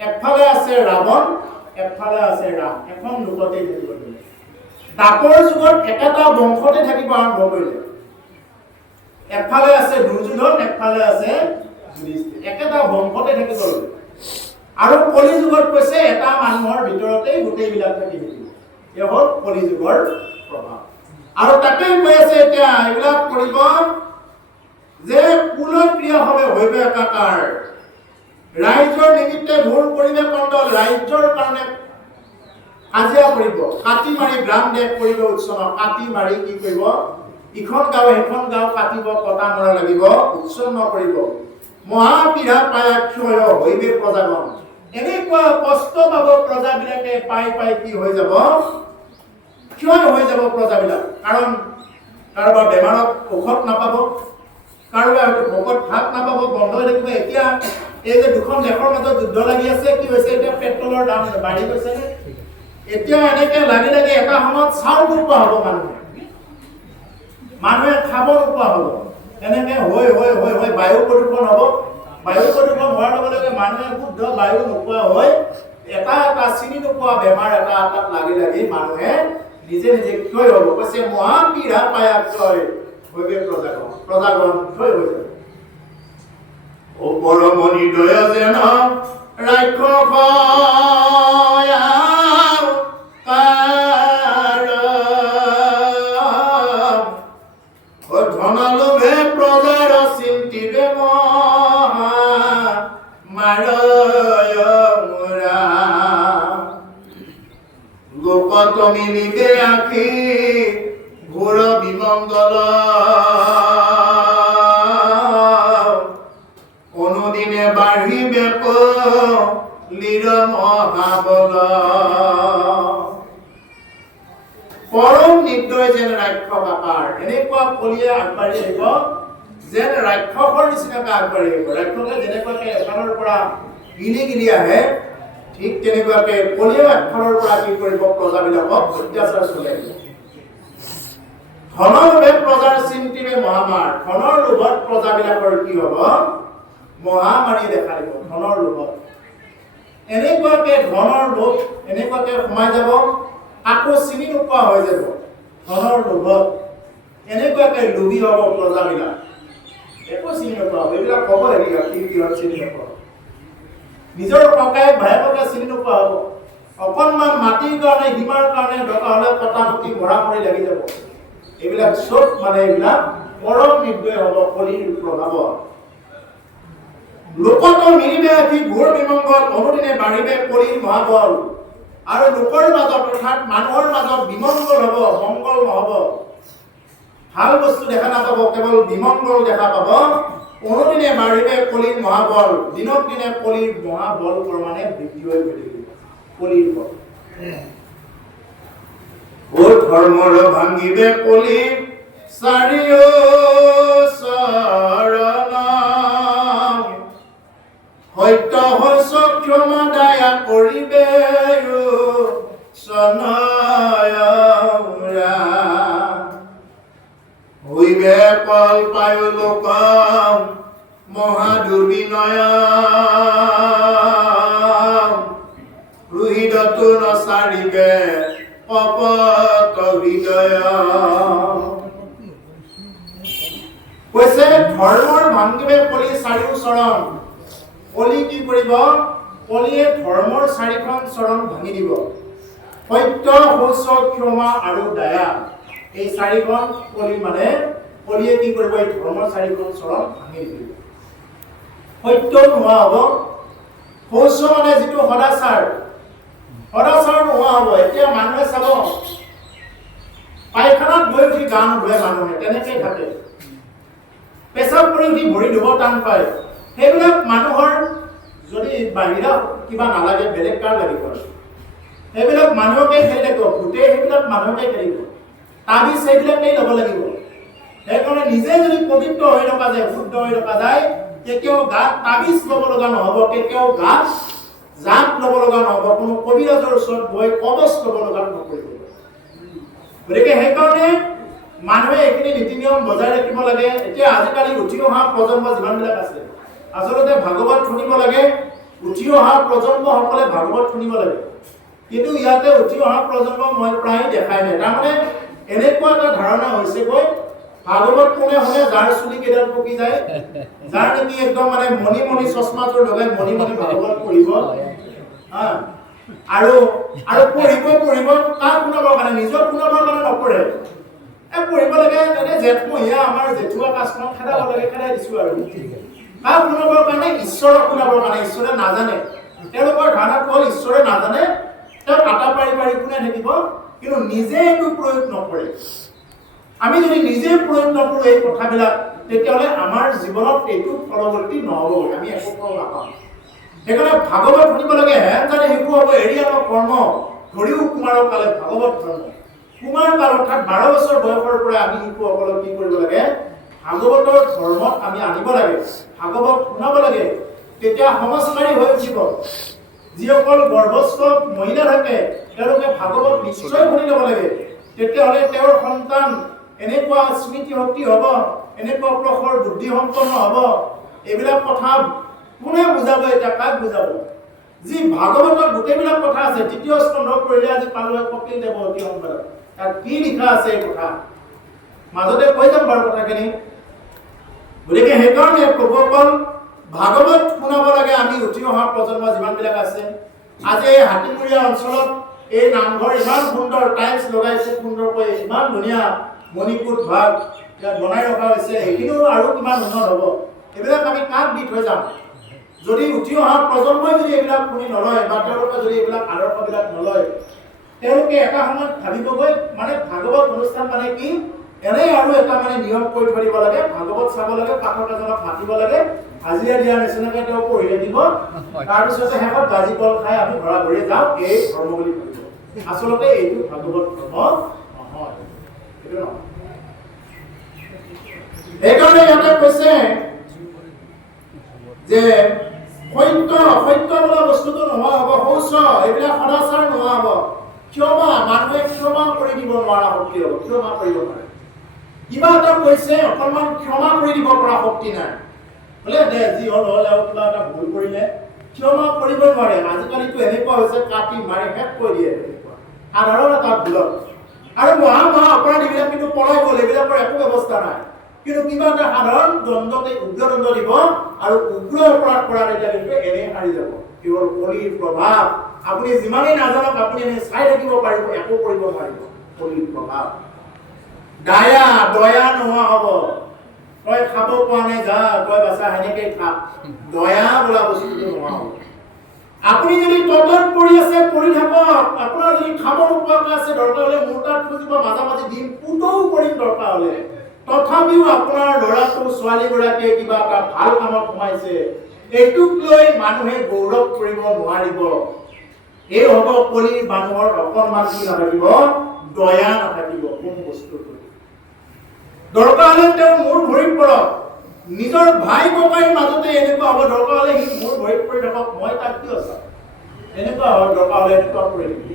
একফালে আছে ৰাৱণ একফালে আছে ৰাম এখন লোকতেই থাকিব কৰিলে দাপৰ যুগত একেটা বংশতে থাকিব আৰম্ভ কৰিলে একফালে আছে দুৰ্যোধন একফালে আছে যুধিষ্ঠিৰ একেটা বংশতে থাকিব কৰিলে আৰু কলি যুগত কৈছে এটা মানুহৰ ভিতৰতেই গোটেইবিলাক থাকি থাকিব এই হ'ল কলি যুগৰ প্ৰভাৱ আৰু তাকেই কৈ আছে এতিয়া এইবিলাক কৰিব যে কুলৰ ক্ৰিয়া হবে হৈবে একাকাৰ ৰাইজৰ নিমিত্তে ঘূৰ কৰিবে কণ্ডল ৰাইজৰ কাৰণে কাজিয়া কৰিব কাটি মাৰি গ্ৰাম দেশ কৰিব উৎসৱ কাটি মাৰি কি কৰিব ইখন গাঁও সিখন গাঁও কাটিব কটা মৰা লাগিব উৎসন্ন কৰিব মহাপীড়া পায়াক্ষয় হৈবে প্ৰজাগণ এনেকুৱা কষ্ট পাব প্ৰজাবিলাকে পাই পাই কি হৈ যাব ক্ষয় হৈ যাব প্ৰজাবিলাক কাৰণ কাৰোবাৰ বেমাৰত ঔষধ নাপাব কাৰোবাৰ ভোকত ভাত নাপাব বন্ধ হৈ থাকিব এতিয়া এই যে দুখন দেশৰ মাজত যুদ্ধ লাগি আছে কি হৈছে এতিয়া পেট্ৰলৰ দাম বাঢ়ি গৈছে এতিয়া এনেকে লাগি লাগি এটা সময়ত চাউল নোপোৱা হ'ব মানুহে খাব নোপোৱা হ'ব এনেকে হৈ হৈ হৈ হৈ বায়ু প্ৰদূষণ হ'ব বায়ু প্ৰদূষণ হোৱাৰ লগে লগে মানুহে শুদ্ধ বায়ু নোপোৱা হৈ এটা এটা চিনি নোপোৱা বেমাৰ এটা এটাত লাগি লাগি মানুহে নিজে নিজে ক্ষয় হ'ব কৈছে মহাপীড়া পায়াক্ষয় হৈবে প্ৰজাগণ ক্ষয় হৈ যাব ও পৰমণি দয় যেন ধনলোভে প্ৰজাৰ চিন্তিবে গোপতমি নিবে আখি ঘোৰ বিমঙ্গল অনুদিনে বাঢ়িবে লীৰ মহাবল পৰম নিৰ্দয় যেন ৰাক্ষস আকাৰ এনেকুৱা কলিয়ে আগবাঢ়ি আহিব যেন ৰাক্ষসৰ নিচিনাকৈ আগবাঢ়ি আহিব ৰাক্ষসে যেনেকুৱাকে এফালৰ পৰা গিলি আহে ঠিক তেনেকুৱাকে কলিয়ে একফালৰ পৰা কি কৰিব প্ৰজাবিলাকক অত্যাচাৰ চলাই দিব ধনৰ লোভে প্ৰজাৰ চিন্তিবে মহামাৰ ধনৰ লোভত প্ৰজাবিলাকৰ কি হ'ব মহামাৰী দেখা দিব ধনৰ লোভত এনেকুৱাকে ধনৰ লোভ এনেকুৱাকে সোমাই যাব আকৌ চিনি নোপোৱা হৈ যাব ধনৰ লোভত এনেকুৱাকে লোভী হ'ব প্ৰজাবিলাক একো চিনি নোপোৱা হ'ব এইবিলাক ক'ব লাগিব কি কিহত চিনি নোপোৱা নিজৰ ককায়েক ভায়েককে চিনি নোপোৱা হ'ব অকণমান মাটিৰ কাৰণে সীমাৰ কাৰণে দৰকাৰ হ'লে কটাকটি মৰা মৰি লাগি যাব এইবিলাক চব মানে এইবিলাক পৰম নিৰ্দয় হ'ব কলিৰ প্ৰভাৱত লোকত মিলিবে আহি ঘোৰ বিমংগল অনুদিনে বাঢ়িবে কলিৰ মহাবল আৰু লোকৰ মাজত অৰ্থাৎ মানুহৰ মাজত বিমংগল হ'ব মংগল নহ'ব ভাল বস্তু দেখা নাপাব কেৱল বিমংগল দেখা পাব অনুদিনে বাঢ়িবে কলিৰ মহাবল দিনক দিনে কলিৰ মহাবল ক্ৰমানে বৃদ্ধি হৈ গৈ থাকিব কলিৰ বল ও ধৰ্মৰ ভাঙিবে পলি চাৰিও চৰণ সত্য হৈছে ক্ষমা দয়া কৰিবে চনয়ৰা হইবে কল পায় লোক মহাদুৰ্বিনয় হৃদতো নচাৰিবে পপত হৃদয় কৈছে ধৰ্মৰ ভাঙিবে পলি চাৰিও চৰণ পলি কি কৰিব পলিয়ে ধৰ্মৰ চাৰিখন চৰণ ভাঙি দিব সত্য শৌচ ক্ষমা আৰু দয়া এই চাৰিখন পলি মানে পলিয়ে কি কৰিব এই ধৰ্মৰ চাৰিখন চৰণ ভাঙি দিব সত্য নোহোৱা হ'ব শৌচ মানে যিটো সদাচাৰ নোহোৱা হ'ব এতিয়া মানুহে চাব পায়খানাত গৈ উঠি গা নুধুৱে মানুহে তেনেকৈ থাকে পেচাব কৰি উঠি ভৰি ধুব টান পায় সেইবিলাক মানুহৰ যদি বাহিৰা কিবা নালাগে বেলেগ কাৰ লাগিব সেইবিলাক মানুহকে খেলি থাকিব ভূতে সেইবিলাক মানুহকে খেলিব তাবিজ সেইবিলাকেই ল'ব লাগিব সেইকাৰণে নিজে যদি পবিত্ৰ হৈ থকা যায় শুদ্ধ হৈ থকা যায় কেতিয়াও গাত তাবিজ ল'ব লগা নহ'ব কেতিয়াও গাত জাপ ল'ব লগা নহ'ব কোনো কবিৰাজৰ ওচৰত গৈ কবচ ল'ব লগা নকৰিব গতিকে সেইকাৰণে মানুহে এইখিনি নীতি নিয়ম বজাই ৰাখিব লাগে এতিয়া আজিকালি উঠি অহা প্ৰজন্ম যিমানবিলাক আছে আচলতে ভাগৱত শুনিব লাগে উঠি অহা প্ৰজন্মসকলে ভাগৱত শুনিব লাগে কিন্তু ইয়াতে উঠি অহা প্ৰজন্ম মই প্ৰায় দেখাই নাই তাৰমানে এনেকুৱা এটা ধাৰণা হৈছে গৈ ভাগৱত কোনে শুনে যাৰ চুলি কেইডাল পকি যায় যাৰ নেকি একদম মানে মণি চশমাটোৰ লগাই মণি ভাগৱত পঢ়িব আৰু পঢ়িব কাক শুনাবৰ কাৰণে নিজৰ শুনাবৰ কাৰণে নপঢ়ে পঢ়িব লাগে এনে জেঠমহীয়া আমাৰ জেঠুৱা কাজখন খেদাব লাগে খেদাই দিছো আৰু কাক শুনাবৰ কাৰণে ঈশ্বৰক শুনাবৰ কাৰণে ঈশ্বৰে নাজানে তেওঁলোকৰ ধাৰণাটো হ'ল ঈশ্বৰে নাজানে তেওঁ কাটা পাৰি শুনাই থাকিব কিন্তু নিজে এইটো প্ৰয়োগ নকৰে আমি যদি নিজে প্ৰয়োগ নকৰোঁ এই কথাবিলাক তেতিয়াহ'লে আমাৰ জীৱনত এইটো ফলৱৰ্তী নহ'ব আমি একো ফল নাপাম সেইকাৰণে ভাগৱত শুনিব লাগে হেন জানে শিশু হ'ব এৰি আনক কৰ্ম ধৰিও কুমাৰৰ কালে ভাগৱত ধৰ্ম কুমাৰ কাল অৰ্থাৎ 12 বছৰ বয়সৰ পৰা আমি শিশুসকলক কি কৰিব লাগে ভাগৱতৰ ধৰ্মত আমি আনিব লাগে ভাগৱত শুনাব লাগে তেতিয়া সংস্কাৰী হৈ উঠিব যিসকল গৰ্ভস্থ মহিলা থাকে তেওঁলোকে ভাগৱত নিশ্চয় শুনি ল'ব লাগে তেতিয়াহ'লে তেওঁৰ সন্তান এনেকুৱা স্মৃতি শক্তি হ'ব এনেকুৱা প্ৰখৰ বুদ্ধি সম্পন্ন হ'ব এইবিলাক কথা কোনে বুজাব এতিয়া কাক বুজাব যি ভাগৱতত গোটেইবিলাক কথা আছে তৃতীয় স্কন্ধ পঢ়িলে আজি পালো কপিল দেৱ অতি সম্পদ তাত কি লিখা আছে এই কথা মাজতে কৈ যাম বাৰু কথাখিনি গতিকে সেইকাৰণে প্ৰভুসকল ভাগৱত শুনাব লাগে আমি উঠি অহা প্ৰজন্ম যিমানবিলাক আছে আজি এই হাতীমূৰীয়া অঞ্চলত এই নামঘৰ ইমান সুন্দৰ টাইলছ লগাইছে সুন্দৰকৈ ইমান ধুনীয়া মণিপুৰ ভাগ ইয়াত বনাই ৰখা হৈছে এইখিনিও আৰু কিমান উন্নত হ'ব এইবিলাক আমি কাক দি থৈ যাম যদি উঠি অহা প্ৰজন্মই যদি এইবিলাক শুনি নলয় বা তেওঁলোকে যদি এইবিলাক আদৰ্শবিলাক নলয় তেওঁলোকে এটা সময়ত ভাবিবগৈ মানে ভাগৱত অনুষ্ঠান মানে কি এনেই আৰু এটা মানে নিয়ম কৰি থৈ দিব লাগে ভাগৱত চাব লাগে পাঠক এজনক মাতিব লাগে হাজিৰা দিয়াৰ নিচিনাকে তেওঁ পঢ়ি থাকিব তাৰপিছতে শেষত গাজি কল খাই আমি ঘৰা ঘৰি যাওঁ এই ধৰ্ম বুলি ভাবিব আচলতে এইটো ভাগৱত ধৰ্ম নহয় এইটো নহয় সেইকাৰণে ইয়াতে কৈছে যে সত্য বোলা বস্তুটো নোহোৱা হ'ব শৌচ এইবিলাক সদাচাৰ নোহোৱা হ'ব ক্ষমা মানুহে ক্ষমা কৰি দিব নোৱাৰা শক্তি হ'ব ক্ষমা কৰিব পাৰে কিবা এটা কৈছে অকণমান ক্ষমা কৰি দিব পৰা শক্তি নাই বোলে দে যি হ'ল আৰু কিবা এটা ভুল কৰিলে ক্ষমা কৰিব নোৱাৰে আজিকালিতো এনেকুৱা হৈছে কাটি মাৰি শেষ কৰি দিয়ে সাধাৰণ এটা ভুলত আৰু মহা অপৰাধীবিলাক কিন্তু পলাই গ'ল এইবিলাকৰ একো ব্যৱস্থা নাই কিন্তু কিবা এটা সাধাৰণ দণ্ডতে উগ্ৰদণ্ড দিব আৰু উগ্ৰ অপৰাধ কৰাৰ এতিয়া কিন্তু এনেই সাৰি যাব কেৱল কলিৰ প্ৰভাৱ আপুনি যিমানেই নাজানক আপুনি এনে চাই থাকিব পাৰিব একো কৰিব নোৱাৰিব কলিৰ প্ৰভাৱ দয়া নোহোৱা হ'ব তই খাব পোৱা নাই যা তই বাচা সেনেকেই খা দয়া বোলা বস্তুটো নোহোৱা হ'ব আপুনি যদি ততত পৰি আছে পৰি থাকক আপোনাৰ যদি খাব নোপোৱাকৈ আছে দৰকাৰ হ'লে মোৰ তাত খুজিব মাজে দিন পুতৌ কৰিম দৰকাৰ হ'লে তথাপিও আপোনাৰ ল'ৰাটো ছোৱালীগৰাকীয়ে কিবা এটা ভাল কামত সোমাইছে এইটোক লৈ মানুহে গৌৰৱ কৰিব নোৱাৰিব এই হ'ব কলিৰ মানুহৰ অকণমান কি নাথাকিব দয়া নাথাকিব কোন বস্তুৰ প্ৰতি। দৰকাৰ হ'লে তেওঁ মোৰ ভৰিত পৰক, নিজৰ ভাই ককাইৰ মাজতে এনেকুৱা হ'ব, দৰকাৰ হ'লে সি মোৰ ভৰিত পৰি থাকক, মই তাক কিয় চাম, এনেকুৱা হ'ব, দৰকাৰ হ'লে এনেকুৱা কৰি থাকিব।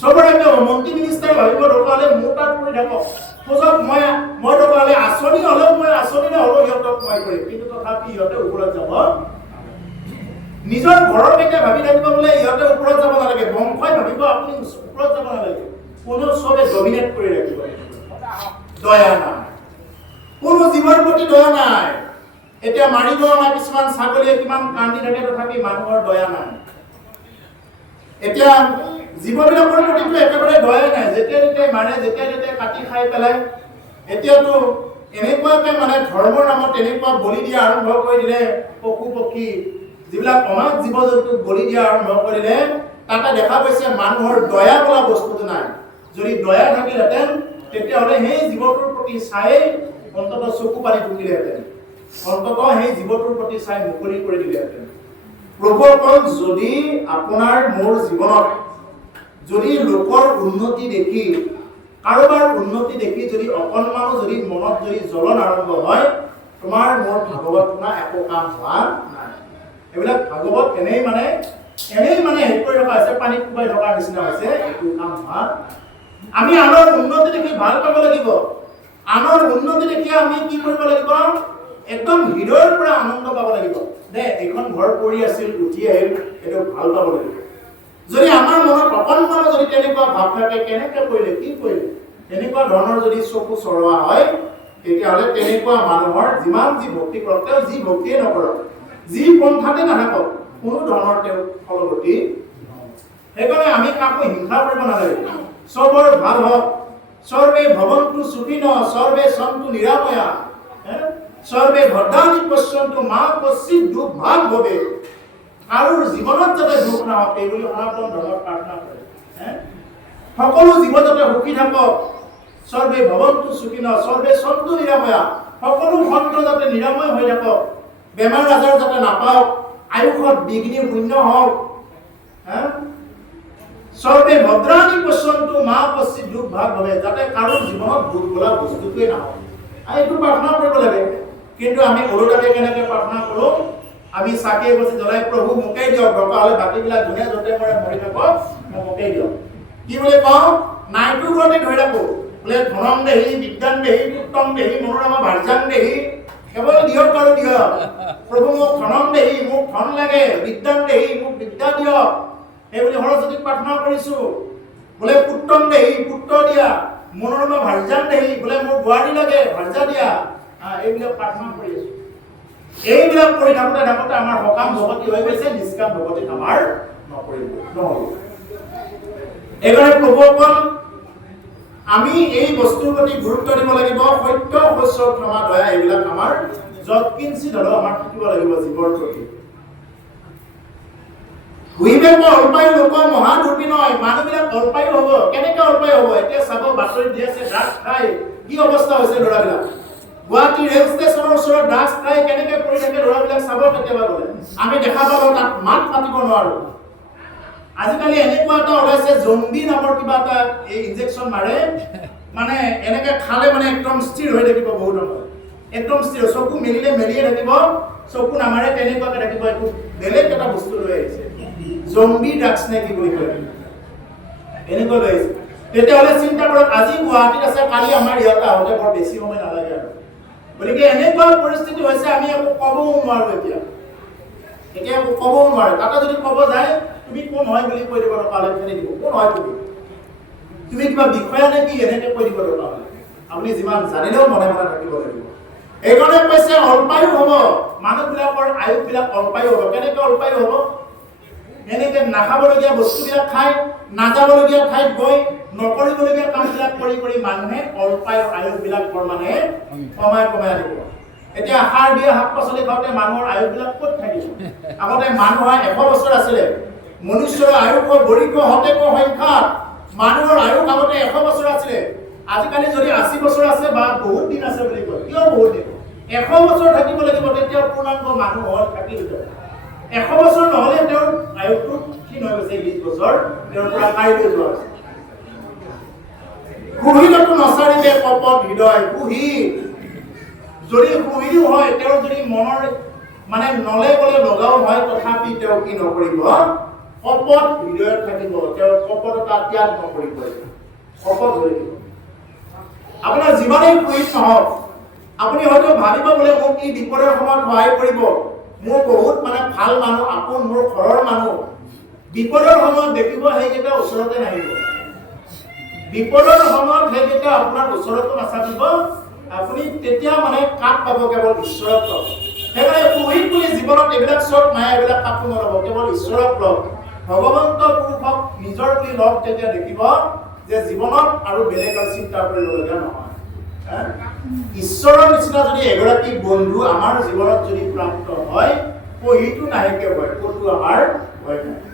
চবৰে মন্ত্ৰী মিনিষ্টাৰে ভাবিব দৰকাৰ হ'লে মোৰ তাত পৰি থাকক, সোজক মই দৰকাৰ হ'লে আঁচনি হ'লেও মই আঁচনিৰে হ'লেও সিহঁতক মই কৰিম, কিন্তু তথাপি সিহঁতে ওপৰত যাব। নিজৰ ঘৰৰ কেইটা ভাবি থাকিব বোলে ইহঁতে ওপৰত যাব নালাগে, বংশই ভাবিব আপুনি ওপৰত যাব নালাগে, কোনো চবে ডমিনেট কৰি ৰাখিব। দয়া নাই, কোনো জীৱৰ প্ৰতি দয়া নাই। এতিয়া মাৰিব অনা কিছুমান ছাগলীয়ে কিমান কান্দি থাকে, তথাপি মানুহৰ দয়া নাই। এতিয়া জীৱবিলাকৰ প্ৰতিটো একেবাৰে দয়াই নাই, যেতিয়া তেতিয়াই মাৰে, যেতিয়া তেতিয়াই কাটি খাই পেলাই। এতিয়াতো এনেকুৱাকে মানে ধৰ্মৰ নামত এনেকুৱা বলি দিয়া আৰম্ভ কৰি দিলে, পশু পক্ষী যিবিলাক অমাত জীৱ জন্তুক বলি দিয়া আৰম্ভ কৰিলে, তাতে দেখা গৈছে মানুহৰ দয়া বোলা বস্তুটো নাই। যদি দয়া থাকিলহেঁতেন তেতিয়াহ'লে সেই জীৱটোৰ প্ৰতি চাই অন্ততঃ চকু পানী টুকিলেহেঁতেন, অন্ততঃ সেই জীৱটোৰ প্ৰতি চাই মুকলি কৰি দিলেহেঁতেন। প্ৰভুসকল, যদি আপোনাৰ মোৰ জীৱনত যদি লোকৰ উন্নতি দেখি, কাৰোবাৰ উন্নতি দেখি যদি অকণমানো যদি মনত যদি জ্বলন আৰম্ভ হয়, তোমাৰ মোৰ ভাগৱত শুনা একো কাম হোৱা নাই। এইবিলাক ভাগৱত এনেই মানে হেৰি কৰি ৰখা হৈছে, পানীত কোবাই থকাৰ নিচিনা হৈছে, একো কাম হোৱা। আমি আনৰ উন্নতি দেখি ভাল পাব লাগিব, আনৰ উন্নতি দেখি আমি কি কৰিব লাগিব, একদম হৃদয়ৰ পৰা আনন্দ পাব লাগিব, দে এইখন ঘৰ পৰি আছিল উঠি আহিল, এইটো ভাল পাব লাগিব। যদি আমাৰ মনত অকণমানো যদি তেনেকুৱা ভাৱ থাকে, কেনেকে কৰিলে কি কৰিলে, তেনেকুৱা ধৰণৰ যদি চকু চৰোৱা হয়, তেতিয়াহ'লে তেনেকুৱা মানুহৰ যিমান যি ভক্তি কৰক, তেওঁ যি ভক্তিয়ে নকৰক, যি পন্থাতে নাথাকক, কোনো ধৰণৰ তেওঁ ফলগতি নহয়। সেইকাৰণে আমি কাকো হিংসা কৰিব নালাগে, চবৰ ভাল হওক, সৰ্বে ভৱন্তু সুখিনঃ, সৰ্বে সন্তু নিৰাময়া, সৰ্বে ভদ্ৰাণি পশ্যন্তু মা কশ্চিৎ দুৰ্ভাগ ভৱেৎ। কাৰো জীৱনত যাতে দুখ নহওক এই বুলি সনাতন ধৰ্মত প্ৰাৰ্থনা কৰে। সকলো জীৱ যাতে সুখী থাকক, সৰ্বে ভৱন্তু সুখিনঃ, সৰ্বে সন্তু নিৰাময়া, সকলো সন্ত যাতে নিৰাময় হৈ থাকক, বেমাৰ আজাৰ যাতে নাপাওক, আয়ুষত বিঘ্নি শূন্য হওক, সৰ্বে ভদ্ৰাণি পশ্যন্তু মা কশ্চিৎ দুৰ্ভাগ ভৱেৎ, যাতে কাৰো জীৱনত দুখ বোলা বস্তুটোৱে নহওক। এইটো প্ৰাৰ্থনা কৰিব লাগে। কিন্তু আমি ওলোটাকে কেনেকে প্ৰাৰ্থনা কৰো, আমি চাকি এগছি জ্বলাই প্ৰভু মোকেই দিয়ক, দৰকাৰ হ'লে বাকীবিলাক যোনে য'তে মৰে মৰি থাকক, মোকেই দিয়ক, কি বুলি কওঁ, নাইটোৰ ঘৰতে ধৰি ৰাখো বোলে ধনং দেহি বিদ্যাং দেহি পুত্ৰং দেহি মনোৰমা ভাৰ্যাং দেহি, কেৱল দিয়ক আৰু দিয়ক, প্ৰভু মোক ধনং দেহি, মোক ধন লাগে, বিদ্যাং দেহি, মোক বিদ্যা দিয়ক, সেইবুলি সৰস্বতীক প্ৰাৰ্থনা কৰিছো। বোলে পুত্ৰং দেহি, পুত্ৰ দিয়া, মনোৰমা ভাৰ্যাং দেহি, বোলে মোৰ বোৱাৰী লাগে, ভাৰ্যা দিয়া, এইবিলাক প্ৰাৰ্থনা কৰি আছো। এইবিলাক কৰি থাকোতে থাকোতে আমাৰ সকাম ভকতি হৈ গৈছে, নিষ্কাম ভকতি আমাৰ নহ'ব। এইকাৰণে প্ৰভুসকল, আমি এই বস্তুৰ প্ৰতি গুৰুত্ব দিব লাগিব। সত্য, শস্য, ক্ষমা, দয়া এইবিলাক আমাৰ যৎকিঞ্চিত হ'লেও আমাৰ থাকিব লাগিব জীৱৰ প্ৰতি। অল্পায়ু লোক মহাদুৰ্বি নহয়, মানুহবিলাক অল্পায়ু হ'ব। কেনেকে অল্পায়ু হ'ব? এতিয়া চাব, বাতৰিত দি আছে ড্ৰাগছ খাই কি অৱস্থা হৈছে ল'ৰাবিলাক। গুৱাহাটী ৰেল ষ্টেচনৰ ওচৰত ড্ৰাগছ খাই কেনেকে পৰি থাকে ল'ৰাবিলাক চাব কেতিয়াবা গ'লে। আমি দেখা পালো তাত মাত মাতিব নোৱাৰো। আজিকালি এনেকুৱা এটা ওলাইছে, জম্বি নামৰ কিবা এটা এই ইনজেকশ্যন মাৰে, মানে এনেকে খালে মানে একদম স্থিৰ হৈ থাকিব বহুত সময়, একদম স্থিৰ, চকু মেলিলে মেলিয়ে থাকিব, চকু নামাৰে তেনেকুৱাকে থাকিব। একো বেলেগ এটা বস্তু লৈ আহিছে, জম্বি ড্ৰাগছ নে কি বুলি কয়, এনেকুৱা লৈ আহিছে। তেতিয়াহ'লে চিন্তা কৰক, আজি গুৱাহাটীত আছে, কালি আমাৰ ইয়াতে আহোঁতে বৰ বেছি সময় নালাগে আৰু। গতিকে এনেকুৱা পৰিস্থিতি হৈছে, আমি একো ক'বও নোৱাৰো। এতিয়া একো ক'বও নোৱাৰে। তাতে যদি ক'ব যায়, তুমি কোন হয় বুলি কৈ দিব, দৰকাৰ হ'লে ফেলি দিব, কোন হয় তুমি কিবা বিষয়া নে কি, এনেকে কৈ দিব দৰকাৰ হ'লে। আপুনি যিমান জানিলেও মনে মনে থাকিব লাগিব। এইকাৰণে কৈছে অল্পায়ু হ'ব, মানুহবিলাকৰ আয়ুসবিলাক অল্পায়ু হ'ব। কেনেকে অল্পায়ু হ'ব? এনেকে নাখাবলগীয়া বস্তুবিলাক খাই, নাযাবলগীয়া ঠাইত গৈ, নকৰিবলগীয়া কামবিলাক কৰি কৰি মানুহে অল্পায়ু আয়ুসবিলাক মানে কমাই আনিব। এতিয়া সাৰ দিয়া শাক পাচলি খাওঁতে মানুহৰ আয়ুসবিলাক ক'ত থাকিব? আগতে মানুহৰ 100 বছৰ আছিলে, মনুষ্যৰ আয়ুস বৰিষ্ঠ হতেক সংখ্যাত মানুহৰ আয়ুস আগতে 100 বছৰ আছিলে। আজিকালি যদি 80 বছৰ আছে বা বহুত দিন আছে বুলি কয়, কিয় বহুত দিন? 100 বছৰ থাকিব লাগিব, তেতিয়া পূৰ্ণাংগ মানুহ হ'ল থাকিব। 100 বছৰ নহ'লে তেওঁৰ আয়ুসটো ক্ষীণ হৈ গৈছে, 20 বছৰ তেওঁৰ পৰা কাঢ়ি লৈ যোৱা হৈছে। কুহিলতো নচাৰিলে কপট হৃদয় কুহিল যদি কুহিলো হয় তেওঁৰ যদি মনৰ মানে নলে বলে লগাও হয় তথাপি তেওঁ কি নকৰিব কপট হৃদয়ত থাকিব তেওঁ কপটতা ত্যাগ নকৰিব কপট হৈ থাকিব আপোনাৰ যিমানেই কুহিল নহওক আপুনি হয়তো ভাবিব বোলে মোক এই বিপদৰ সময়ত সহায় কৰিব মোৰ বহুত মানে ভাল মানুহ আপোন মোৰ ঘৰৰ মানুহ বিপদৰ সময়ত দেখিব সেইকেইটা ওচৰতে নাহিব বিপদৰ সময়ত সেইকেইটা আপোনাৰ ওচৰতো নাথাকিব আপুনি তেতিয়া মানে কাক পাব কেৱল ঈশ্বৰক পাব সেইকাৰণে কুহিল বুলি জীৱনত এইবিলাক চব মায়া এইবিলাক কাকো নল'ব কেৱল ঈশ্বৰক লওক ভগৱন্ত পুৰুষক নিজৰ বুলি লওক তেতিয়া দেখিব যে জীৱনত আৰু বেলেগ আৰু চিন্তা কৰিবলগীয়া নহয় ঈশ্বৰৰ নিচিনা যদি এগৰাকী বন্ধু আমাৰ জীৱনত যদি প্ৰাপ্ত হয় কহিটো নাহেকে হয় ক'তো আমাৰ ভয় নাই